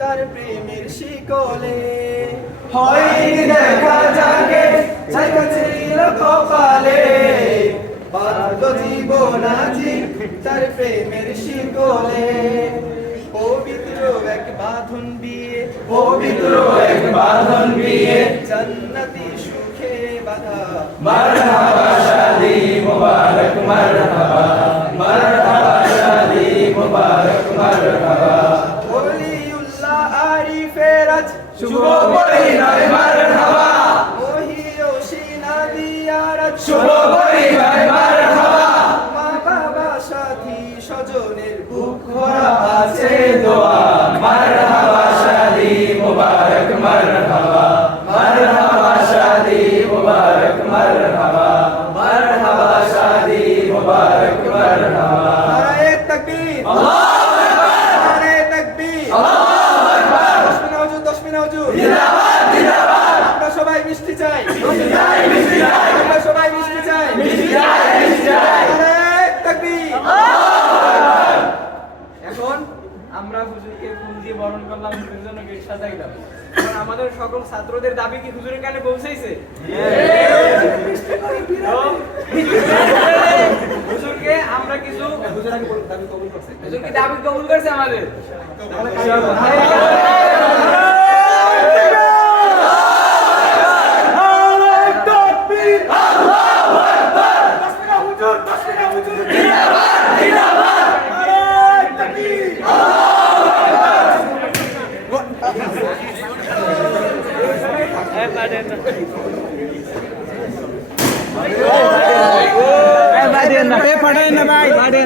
তার প্রেমের শিকলে হয়নি দেখা যাকে জায়গা ছিল কপালে বাধ্য জীবন আজি তার প্রেমের শিকলে পবিত্র এক বাঁধন বিয়ে পবিত্র এক বাঁধন বিয়ে জান্নাতি সুখে বাঁধা মারহাবা শাদি মুবারক মারহাবা মারহাবা শাদি মুবারক মারহাবা ওলিউল্লাহ আরিফের আজ শুভ পরিণয় মারহাবা মহিয়সী নাদিয়ার আজ শুভ পরিণয় মারহাবা মা বাবা সাথী স্বজনের বুক ভরা আছে দোয়া মারহাবা শাদি মুবারক মারহাবা মারহাবা শাদি মুবারক মারহাবা মারহাবা শাদি মুবারক মারহাবা নারে তাকবীর আল্লাহু আকবার নারে তাকবীর আল্লাহু আকবার দশমিনা হুজুর জিন্দাবাদ জিন্দাবাদ আমরা সবাই মিষ্টি চাই মিষ্টি চাই মিষ্টি চাই আমরা সবাই মিষ্টি চাই মিষ্টি চাই মিষ্টি চাই নারে তাকবীর আল্লাহু আকবার এখন আমরা হুজুরকে ফুল দিয়ে বরণ করলাম, হুজুরের জন্য গেট সাজাইলাম। এখন আমাদের সকল ছাত্রদের দাবি কি হুজুরের কানে পৌঁছাইছে? হুজুরকে আমরা কিছু হুজুর দাবি কবুল করছে, হুজুর কি দাবি কবুল করছে আমাদের?